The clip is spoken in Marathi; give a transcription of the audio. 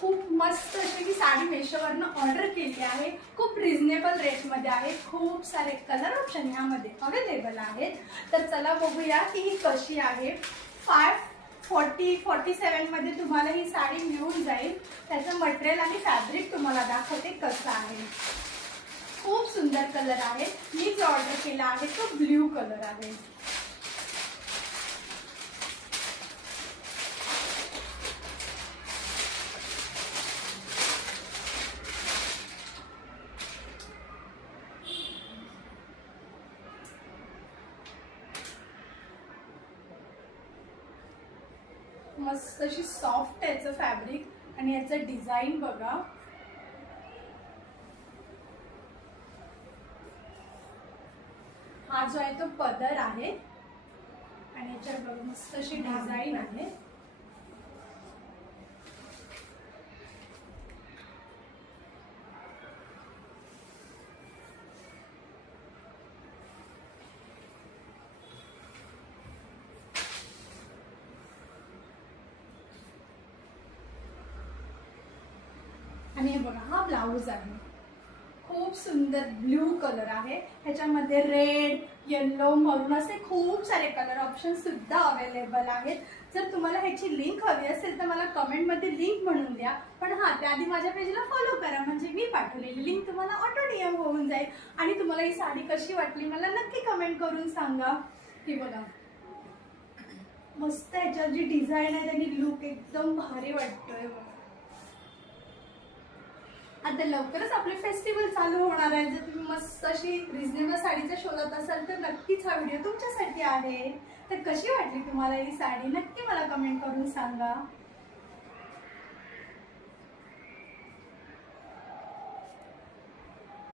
खूप मस्त अशी ही साडी मेशोवरनं ऑर्डर केली आहे। खूप रिझनेबल रेटमध्ये आहे। खूप सारे कलर ऑप्शन यामध्ये अवेलेबल आहेत। तर चला बघूया की ही कशी आहे। 540-47 मध्ये तुम्हाला ही साडी मिळून जाईल। त्याचं मटेरियल आणि फॅब्रिक तुम्हाला दाखवते कसं आहे। खूप सुंदर कलर आहे। मी जो ऑर्डर केला आहे तो ब्ल्यू कलर आहे। मस्त अशी सॉफ्ट आहे याचं फॅब्रिक आणि याचं डिझाईन बघा। हा जो आहे तो पदर आहे आणि याच्यावर बघा मस्त अशी डिझाईन आहे। आणि हे बघा हा ब्लाउज आहे। खूप सुंदर ब्ल्यू कलर आहे। ह्याच्यामध्ये रेड, येलो, मरून असे खूप सारे कलर ऑप्शन सुद्धा अवेलेबल आहेत। जर तुम्हाला ह्याची लिंक हवी असेल तर मला कमेंटमध्ये लिंक म्हणून द्या। पण हा त्याआधी माझ्या पेजला फॉलो करा म्हणजे मी पाठवलेली लिंक तुम्हाला ऑटो डीएम होऊन जाईल। आणि तुम्हाला ही साडी कशी वाटली मला नक्की कमेंट करून सांगा। ही बघा मस्त ह्याच्यावर जी डिझाईन आहे त्यानी लुक एकदम भारी वाटतोय। आता लवकरच आपले फेस्टिवल चालू होणार आहे। जर तुम्ही मस्त अशी रिजनेबल साडीचा शोधत असाल तर नक्कीच हा व्हिडिओ तुमच्यासाठी आहे। तर कशी वाटली तुम्हाला ही साडी नक्की मला कमेंट करून सांगा।